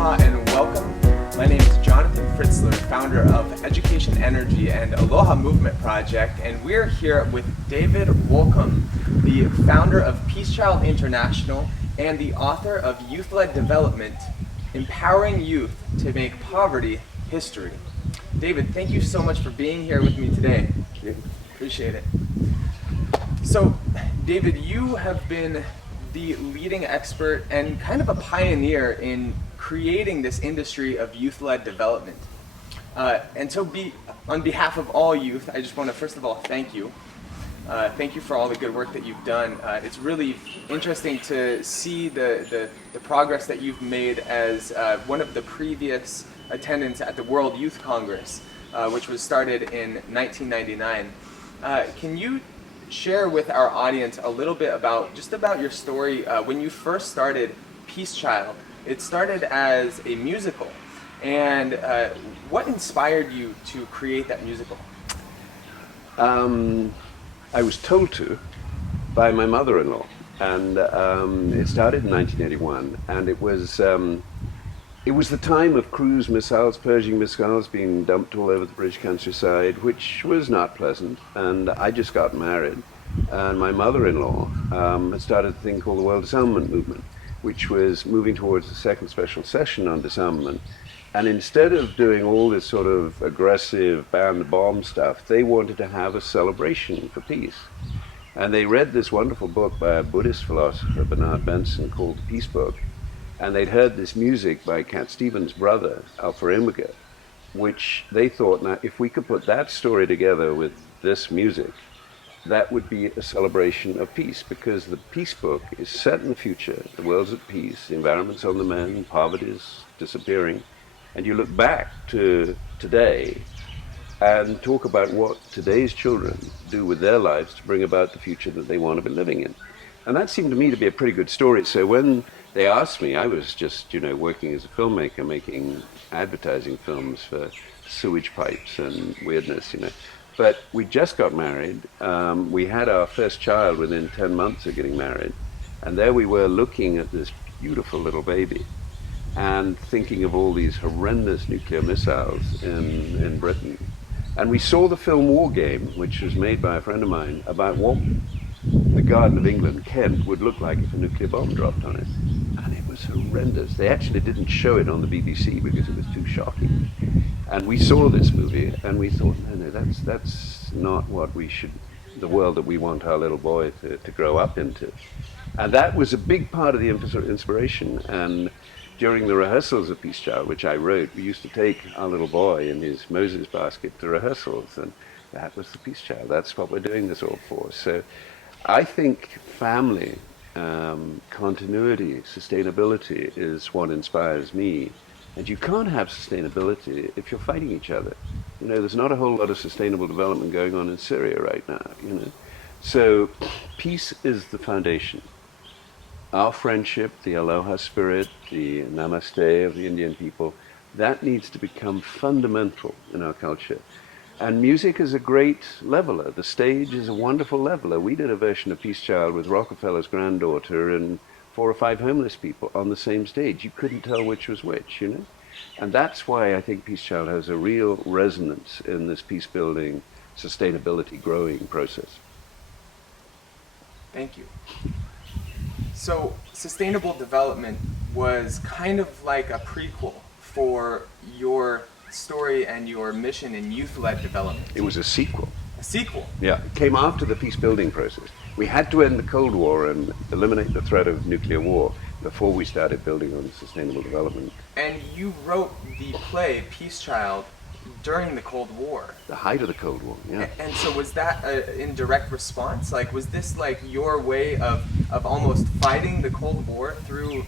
Aloha and welcome. My name is Jonathan Fritzler, founder of Education Energy and Aloha Movement Project, and we're here with David Woollcombe, the founder of Peace Child International and the author of Youth-Led Development, Empowering Youth to Make Poverty History. David, thank you so much for being here with me today. Appreciate it. So, David, you have been the leading expert and kind of a pioneer in creating this industry of youth-led development. And so on behalf of all youth, I just want to first of all thank you. Thank you for all the good work that you've done. It's really interesting to see the progress that you've made as one of the previous attendants at the World Youth Congress, which was started in 1999. Can you share with our audience a little bit about your story when you first started Peace Child? It started as a musical, and what inspired you to create that musical? I was told to by my mother-in-law, and it started in 1981, and it was the time of cruise missiles, Pershing missiles being dumped all over the British countryside, which was not pleasant. And I just got married, and my mother-in-law had started a thing called the World Disarmament Movement, which was moving towards the second special session on disarmament. And instead of doing all this sort of aggressive ban the bomb stuff, they wanted to have a celebration for peace. And they read this wonderful book by a Buddhist philosopher, Bernard Benson, called The Peace Book. And they'd heard this music by Cat Stevens' brother, Alpha Immigra, which they thought, now, if we could put that story together with this music, that would be a celebration of peace, because the Peace Book is set in the future, the world's at peace, the environment's on the mend, poverty is disappearing, and you look back to today and talk about what today's children do with their lives to bring about the future that they want to be living in. And that seemed to me to be a pretty good story. So when they asked me, I was just, working as a filmmaker, making advertising films for sewage pipes and weirdness, But we just got married. We had our first child within 10 months of getting married. And there we were looking at this beautiful little baby and thinking of all these horrendous nuclear missiles in Britain. And we saw the film War Game, which was made by a friend of mine, about what the Garden of England, Kent, would look like if a nuclear bomb dropped on it. And it was horrendous. They actually didn't show it on the BBC because it was too shocking. And we saw this movie and we thought, no, that's not what we should, the world that we want our little boy to grow up into. And that was a big part of the inspiration. And during the rehearsals of Peace Child, which I wrote, we used to take our little boy in his Moses basket to rehearsals, and that was the Peace Child. That's what we're doing this all for. So I think family, continuity, sustainability is what inspires me. And you can't have sustainability if you're fighting each other. There's not a whole lot of sustainable development going on in Syria right now, So peace is the foundation. Our friendship, the aloha spirit, the namaste of the Indian people, that needs to become fundamental in our culture. And music is a great leveler. The stage is a wonderful leveler. We did a version of Peace Child with Rockefeller's granddaughter and 4 or 5 homeless people on the same stage. You couldn't tell which was which, And that's why I think Peace Child has a real resonance in this peace-building, sustainability, growing process. Thank you. So, sustainable development was kind of like a prequel for your story and your mission in youth-led development. It was a sequel. A sequel? Yeah, it came after the peace-building process. We had to end the Cold War and eliminate the threat of nuclear war before we started building on sustainable development. And you wrote the play Peace Child during the Cold War. The height of the Cold War, yeah. And so was that in direct response? Was this your way of almost fighting the Cold War through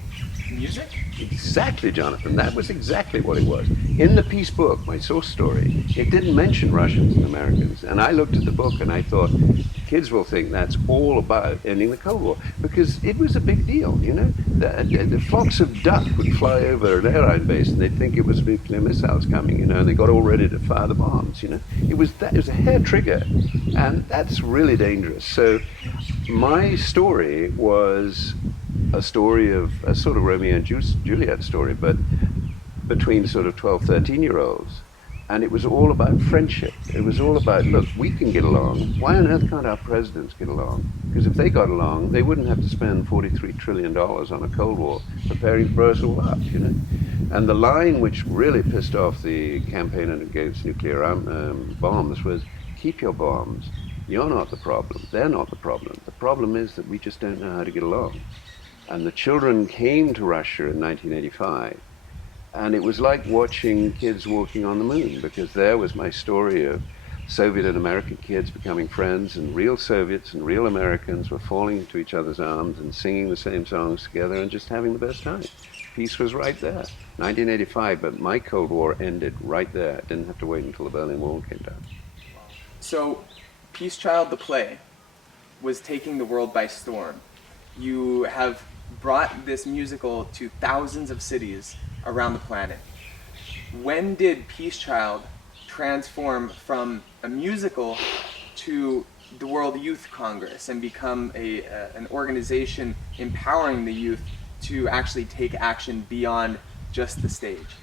music? Exactly, Jonathan. That was exactly what it was. In the Peace Book, my source story, it didn't mention Russians and Americans. And I looked at the book and I thought, kids will think that's all about ending the Cold War, because it was a big deal, The flocks of duck would fly over an airline base and they'd think it was nuclear missiles coming, and they got all ready to fire the bombs, It was a hair trigger, and that's really dangerous. So my story was a story of a sort of Romeo and Juliet story, but between sort of 12, 13-year-olds. And it was all about friendship. It was all about, look, we can get along. Why on earth can't our presidents get along? Because if they got along, they wouldn't have to spend $43 trillion on a Cold War preparing to blow us all up, you know? And the line which really pissed off the campaign against nuclear bombs was, keep your bombs. You're not the problem. They're not the problem. The problem is that we just don't know how to get along. And the children came to Russia in 1985. And it was like watching kids walking on the moon, because there was my story of Soviet and American kids becoming friends, and real Soviets and real Americans were falling into each other's arms and singing the same songs together and just having the best time. Peace was right there. 1985, but my Cold War ended right there. I didn't have to wait until the Berlin Wall came down. So, Peace Child, the play, was taking the world by storm. You have brought this musical to thousands of cities around the planet. When did Peace Child transform from a musical to the World Youth Congress and become an organization empowering the youth to actually take action beyond just the stage?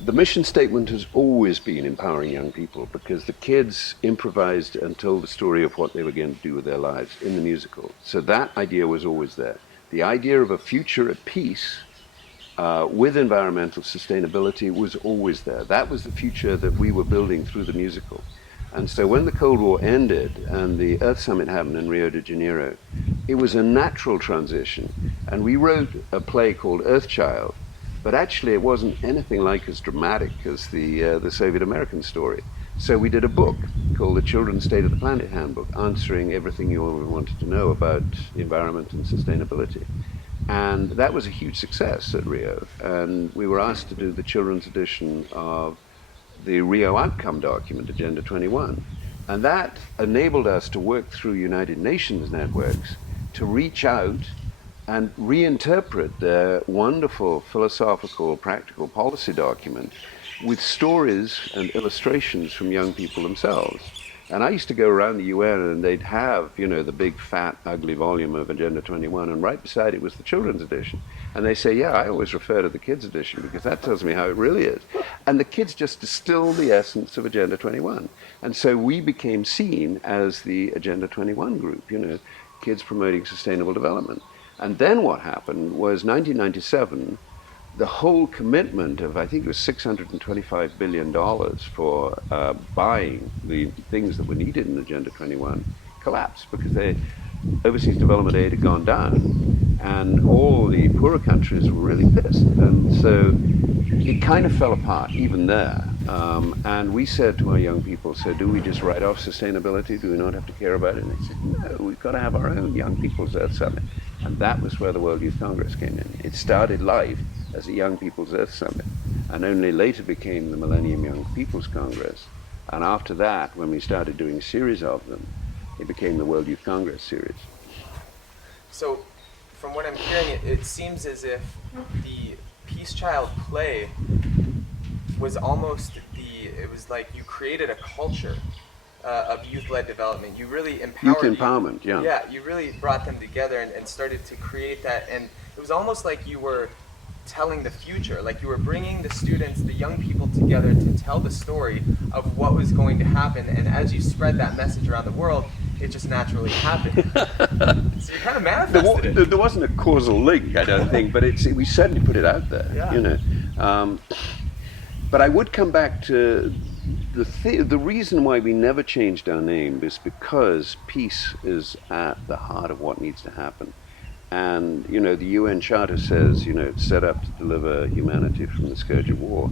The mission statement has always been empowering young people, because the kids improvised and told the story of what they were going to do with their lives in the musical. So that idea was always there. The idea of a future at peace with environmental sustainability was always there. That was the future that we were building through the musical. And so when the Cold War ended and the Earth Summit happened in Rio de Janeiro, it was a natural transition. And we wrote a play called Earthchild, but actually it wasn't anything like as dramatic as the Soviet American story. So we did a book called The Children's State of the Planet Handbook, answering everything you ever wanted to know about the environment and sustainability. And that was a huge success at Rio. And we were asked to do the children's edition of the Rio outcome document, Agenda 21. And that enabled us to work through United Nations networks to reach out and reinterpret their wonderful philosophical, practical policy document with stories and illustrations from young people themselves. And I used to go around the UN and they'd have, you know, the big, fat, ugly volume of Agenda 21, and right beside it was the children's edition. And they say, yeah, I always refer to the kids' edition because that tells me how it really is. And the kids just distill the essence of Agenda 21. And so we became seen as the Agenda 21 group, you know, kids promoting sustainable development. And then what happened was 1997, the whole commitment of, I think it was $625 billion for buying the things that were needed in Agenda 21 collapsed, because overseas development aid had gone down and all the poorer countries were really pissed. And so it kind of fell apart even there. And we said to our young people, so do we just write off sustainability? Do we not have to care about it? And they said, no, we've got to have our own Young People's Earth Summit. And that was where the World Youth Congress came in. It started life as a Young People's Earth Summit, and only later became the Millennium Young People's Congress. And after that, when we started doing a series of them, it became the World Youth Congress series. So, from what I'm hearing, it seems as if the Peace Child play was almost it was like you created a culture of youth-led development. You really empowered youth empowerment, yeah. Yeah, you really brought them together and started to create that. And it was almost like you were telling the future, like you were bringing the students, the young people together to tell the story of what was going to happen. And as you spread that message around the world, it just naturally happened. So you kind of manifested it. There wasn't a causal link, I don't think, but we certainly put it out there, yeah. You know. But I would come back to the reason why we never changed our name is because peace is at the heart of what needs to happen. And, you know, the UN Charter says, you know, it's set up to deliver humanity from the scourge of war.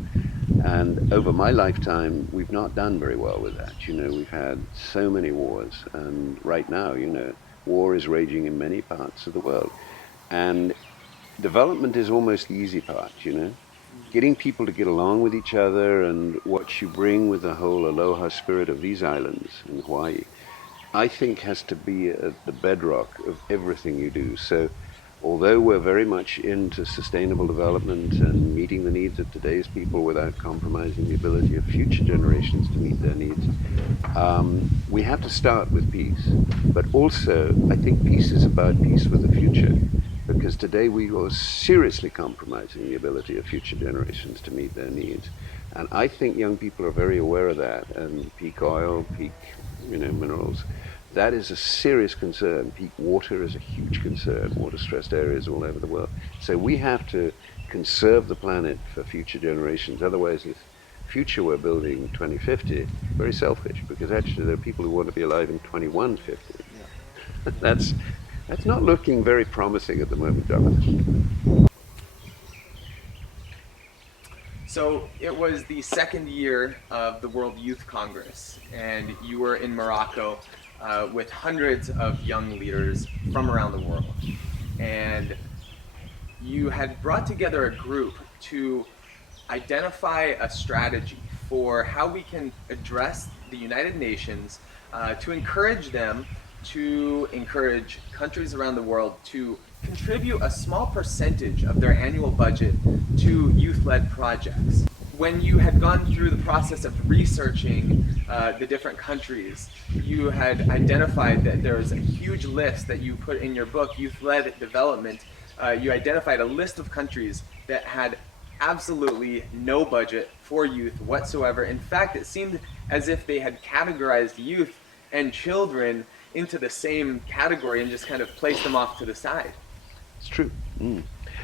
And over my lifetime, we've not done very well with that. You know, we've had so many wars. And right now, you know, war is raging in many parts of the world. And development is almost the easy part, you know. Getting people to get along with each other and what you bring with the whole aloha spirit of these islands in Hawaii, I think has to be at the bedrock of everything you do. So although we're very much into sustainable development and meeting the needs of today's people without compromising the ability of future generations to meet their needs, we have to start with peace. But also, I think peace is about peace for the future. because today we are seriously compromising the ability of future generations to meet their needs. And I think young people are very aware of that. And peak oil, peak, minerals, that is a serious concern. Peak water is a huge concern. Water-stressed areas all over the world. So we have to conserve the planet for future generations. Otherwise, this future we're building 2050, very selfish, because actually there are people who want to be alive in 2150. That's that's not looking very promising at the moment, Jonathan. So it was the second year of the World Youth Congress, and you were in Morocco with hundreds of young leaders from around the world. And you had brought together a group to identify a strategy for how we can address the United Nations to encourage them to encourage countries around the world to contribute a small percentage of their annual budget to youth-led projects. When you had gone through the process of researching the different countries, you had identified that there was a huge list that you put in your book, Youth-Led Development. You identified a list of countries that had absolutely no budget for youth whatsoever. In fact, it seemed as if they had categorized youth and children into the same category and just kind of placed them off to the side. It's true.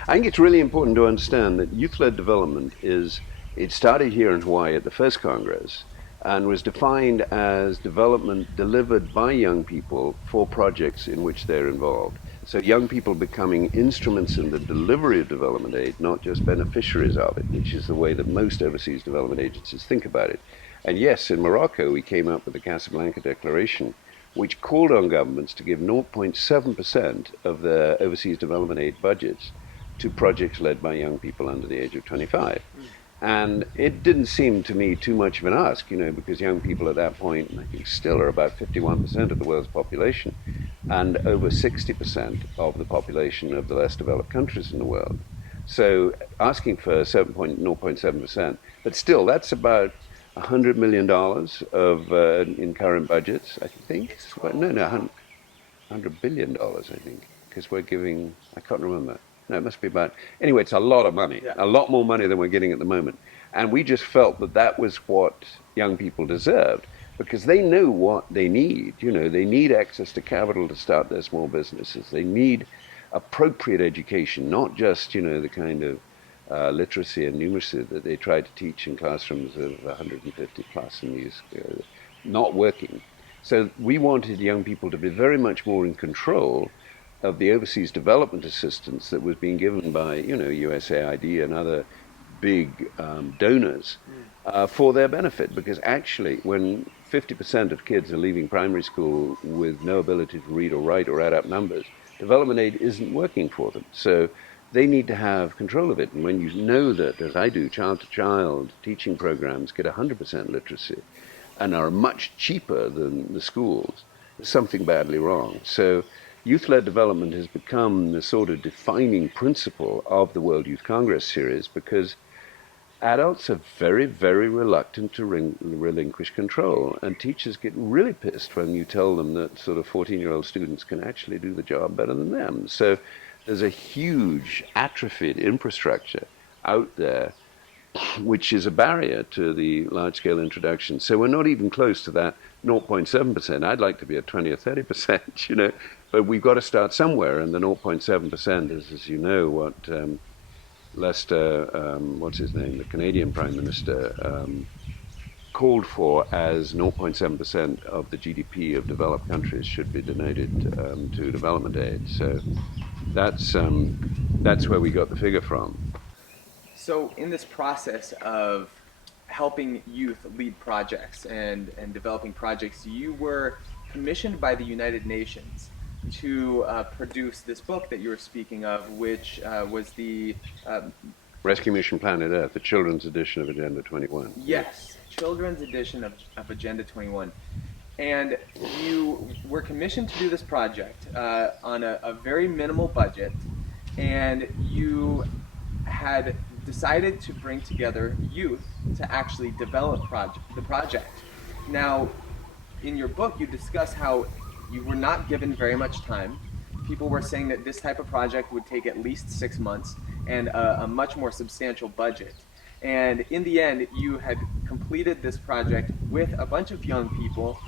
I think it's really important to understand that youth-led development it started here in Hawaii at the first Congress and was defined as development delivered by young people for projects in which they're involved. So young people becoming instruments in the delivery of development aid, not just beneficiaries of it, which is the way that most overseas development agencies think about it. And yes, in Morocco, we came up with the Casablanca Declaration, which called on governments to give 0.7% of their overseas development aid budgets to projects led by young people under the age of 25. And it didn't seem to me too much of an ask, because young people at that point, I think still are about 51% of the world's population and over 60% of the population of the less developed countries in the world. So asking for 0.7%, but still that's about $100 million in current budgets, I think. No, $100 billion, I think, because we're giving, I can't remember. No, it must be about, anyway, it's a lot of money, a lot more money than we're getting at the moment. And we just felt that that was what young people deserved, because they know what they need. They need access to capital to start their small businesses. They need appropriate education, not just, the kind of literacy and numeracy that they try to teach in classrooms of 150 plus in these, not working. So we wanted young people to be very much more in control of the overseas development assistance that was being given by, USAID and other big donors for their benefit. Because actually, when 50% of kids are leaving primary school with no ability to read or write or add up numbers, development aid isn't working for them. So they need to have control of it. And when you know that, as I do, child-to-child teaching programs get 100% literacy and are much cheaper than the schools, there's something badly wrong. So youth-led development has become the sort of defining principle of the World Youth Congress series, because adults are very, very reluctant to relinquish control. And teachers get really pissed when you tell them that sort of 14-year-old students can actually do the job better than them. So there's a huge atrophied infrastructure out there, which is a barrier to the large-scale introduction. So we're not even close to that 0.7%. I'd like to be at 20 or 30%, but we've got to start somewhere, and the 0.7% is, as you know, what Lester, what's his name, the Canadian Prime Minister, called for as 0.7% of the GDP of developed countries should be donated to development aid. So that's where we got the figure from. So in this process of helping youth lead projects and developing projects, you were commissioned by the United Nations to produce this book that you were speaking of, which was the Rescue Mission Planet Earth, the children's edition of Agenda 21. Yes, children's edition of Agenda 21. And you were commissioned to do this project on a very minimal budget, and you had decided to bring together youth to actually develop the project. Now, in your book, you discuss how you were not given very much time. people were saying that this type of project would take at least 6 months and a much more substantial budget. And in the end, you had completed this project with a bunch of young people.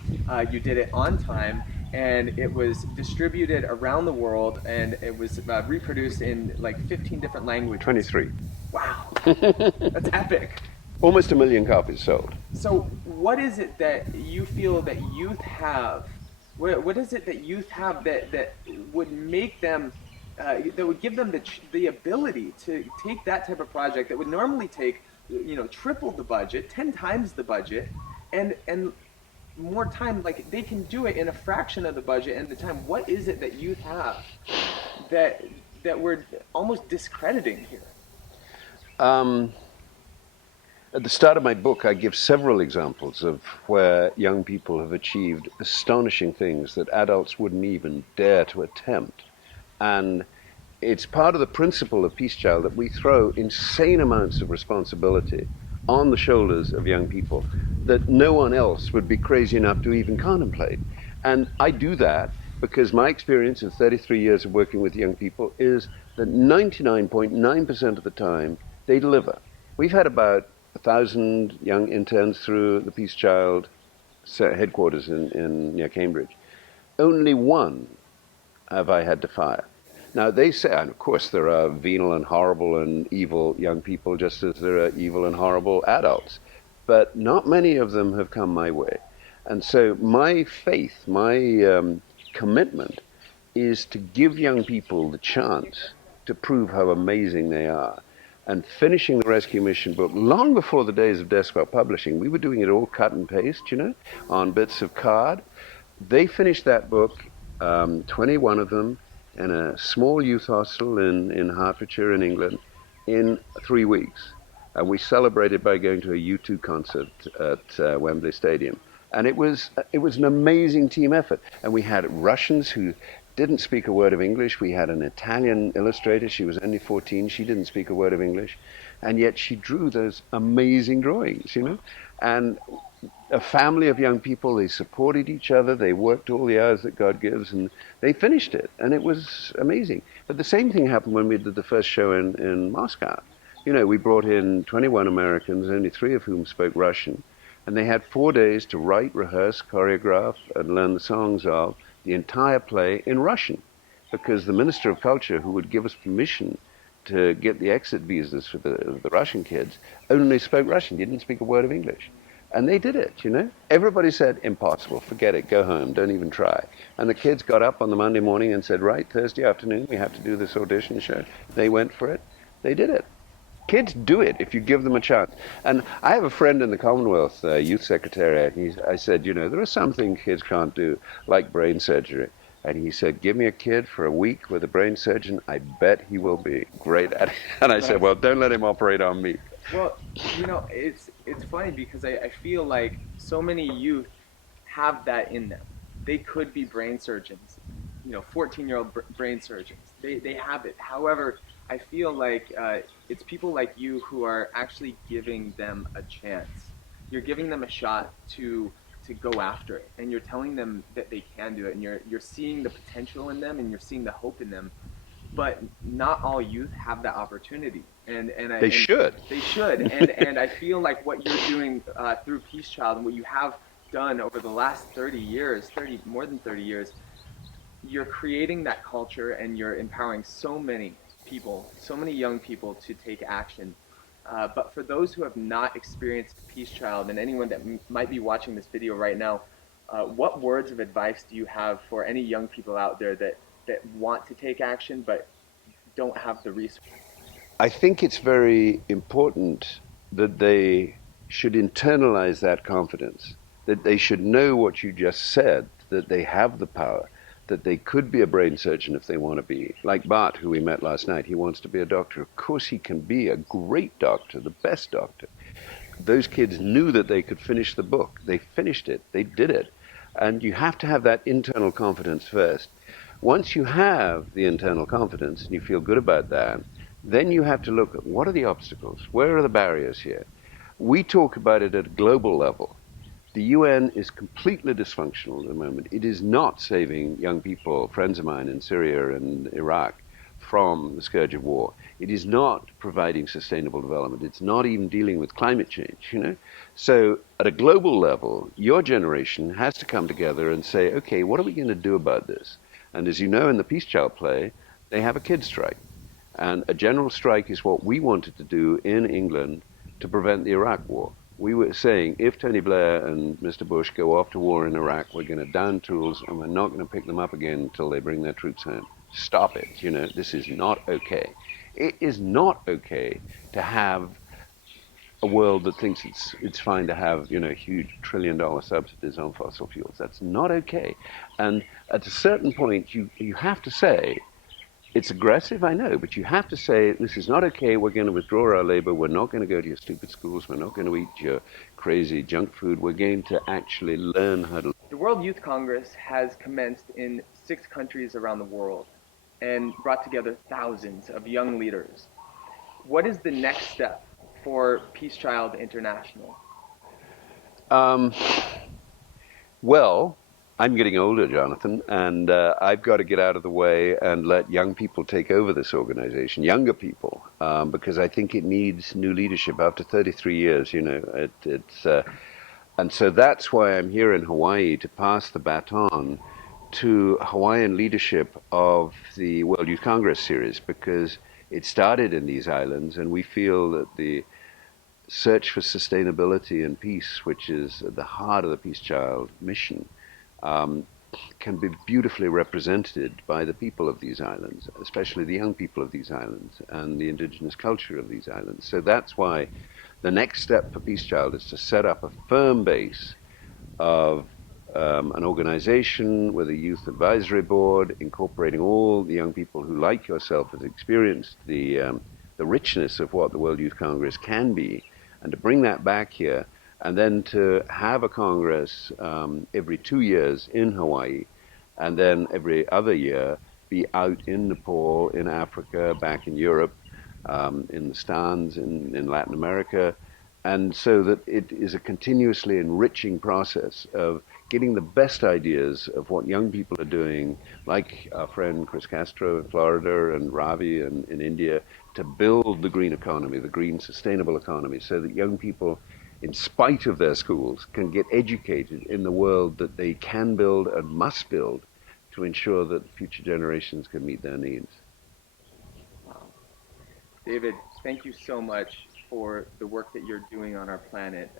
You did it on time, and it was distributed around the world, and it was reproduced in like 15 different languages. 23. Wow, that's epic. Almost 1 million copies sold. So, what is it that you feel that youth have? What is it that youth have that would make them, that would give them the ability to take that type of project that would normally take, triple the budget, 10 times the budget, and more time? Like, they can do it in a fraction of the budget and the time. What is it that youth have that we're almost discrediting here? At the start of my book, I give several examples of where young people have achieved astonishing things that adults wouldn't even dare to attempt. And it's part of the principle of Peace Child that we throw insane amounts of responsibility on the shoulders of young people that no one else would be crazy enough to even contemplate. And I do that because my experience of 33 years of working with young people is that 99.9% of the time they deliver. We've had about 1,000 young interns through the Peace Child headquarters in near Cambridge. Only one have I had to fire. Now they say, and of course there are venal and horrible and evil young people just as there are evil and horrible adults, but not many of them have come my way. And so my faith, my commitment is to give young people the chance to prove how amazing they are. And finishing the rescue mission book long before the days of desktop publishing, we were doing it all cut and paste, on bits of card. They finished that book, 21 of them, in a small youth hostel in Hertfordshire in England in 3 weeks. And we celebrated by going to a U2 concert at Wembley Stadium. And it was an amazing team effort. And we had Russians who didn't speak a word of English. We had an Italian illustrator. She was only 14. She didn't speak a word of English. And yet she drew those amazing drawings, And a family of young people, they supported each other. They worked all the hours that God gives, and they finished it. And it was amazing. But the same thing happened when we did the first show in Moscow. We brought in 21 Americans, only 3 of whom spoke Russian. And they had 4 days to write, rehearse, choreograph, and learn the songs of the entire play in Russian, because the Minister of Culture, who would give us permission to get the exit visas for the Russian kids, only spoke Russian, didn't speak a word of English. And they did it, Everybody said, impossible, forget it, go home, don't even try. And the kids got up on the Monday morning and said, right, Thursday afternoon, we have to do this audition show. They went for it, they did it. Kids do it if you give them a chance. And I have a friend in the Commonwealth Youth Secretariat. I said, there are some things kids can't do, like brain surgery. And he said, give me a kid for a week with a brain surgeon. I bet he will be great at it. And I said, well, don't let him operate on me. Well, it's funny because I feel like so many youth have that in them. They could be brain surgeons, 14-year-old brain surgeons. They have it. However, I feel like it's people like you who are actually giving them a chance. You're giving them a shot to go after it, and you're telling them that they can do it, and you're seeing the potential in them, and you're seeing the hope in them. But not all youth have that opportunity, They should. They should, and I feel like what you're doing through Peace Child and what you have done over the last more than 30 years, you're creating that culture, and you're empowering so many people, so many young people to take action. But for those who have not experienced Peace Child, and anyone that might be watching this video right now, what words of advice do you have for any young people out there that want to take action but don't have the resources? I think it's very important that they should internalize that confidence, that they should know what you just said, that they have the power, that they could be a brain surgeon if they want to be. Like Bart, who we met last night, he wants to be a doctor. Of course he can be a great doctor, the best doctor. Those kids knew that they could finish the book. They finished it. They did it. And you have to have that internal confidence first. Once you have the internal confidence and you feel good about that, then you have to look at what are the obstacles? Where are the barriers here? We talk about it at a global level. The UN is completely dysfunctional at the moment. It is not saving young people, friends of mine in Syria and Iraq, from the scourge of war. It is not providing sustainable development. It's not even dealing with climate change, you know? So at a global level, your generation has to come together and say, okay, what are we going to do about this? And as you know, in the Peace Child play, they have a kid strike. And a general strike is what we wanted to do in England to prevent the Iraq war. We were saying, if Tony Blair and Mr. Bush go off to war in Iraq, we're going to down tools and we're not going to pick them up again until they bring their troops home. Stop it. You know, this is not okay. It is not okay to have a world that thinks it's fine to have, you know, huge $1 trillion subsidies on fossil fuels. That's not okay. And at a certain point, you have to say, it's aggressive, I know, but you have to say, this is not okay, we're going to withdraw our labor, we're not going to go to your stupid schools, we're not going to eat your crazy junk food, we're going to actually learn how to... The World Youth Congress has commenced in 6 countries around the world and brought together thousands of young leaders. What is the next step for Peace Child International? Well, I'm getting older, Jonathan, and I've got to get out of the way and let young people take over this organization, younger people, because I think it needs new leadership after 33 years, you know. And so that's why I'm here in Hawaii, to pass the baton to Hawaiian leadership of the World Youth Congress series, because it started in these islands, and we feel that the search for sustainability and peace, which is at the heart of the Peace Child mission, can be beautifully represented by the people of these islands, especially the young people of these islands and the indigenous culture of these islands. So that's why the next step for Peace Child is to set up a firm base of an organization with a youth advisory board, incorporating all the young people who, like yourself, have experienced the richness of what the World Youth Congress can be, and to bring that back here, and then to have a Congress every 2 years in Hawaii, and then every other year be out in Nepal, in Africa, back in Europe, in the stands, in Latin America, and so that it is a continuously enriching process of getting the best ideas of what young people are doing, like our friend Chris Castro in Florida and Ravi in India, to build the green economy, the green sustainable economy, so that young people, in spite of their schools, can get educated in the world that they can build and must build to ensure that future generations can meet their needs. Wow. David, thank you so much for the work that you're doing on our planet.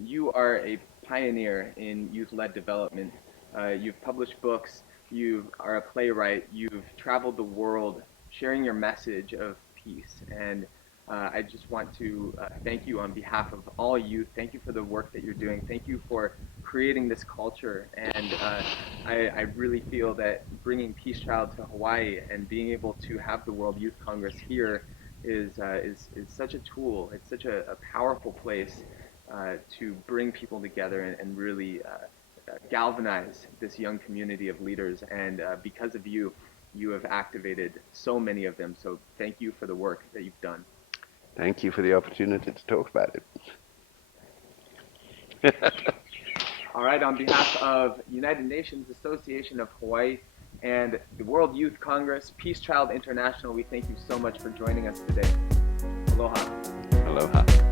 You are a pioneer in youth-led development. You've published books, you are a playwright, you've traveled the world sharing your message of peace. And I just want to thank you on behalf of all youth. Thank you for the work that you're doing. Thank you for creating this culture. And I really feel that bringing Peace Child to Hawaii and being able to have the World Youth Congress here is such a tool. It's such a powerful place to bring people together and really galvanize this young community of leaders. And because of you, you have activated so many of them. So thank you for the work that you've done. Thank you for the opportunity to talk about it. All right, on behalf of United Nations Association of Hawaii and the World Youth Congress, Peace Child International, we thank you so much for joining us today. Aloha. Aloha.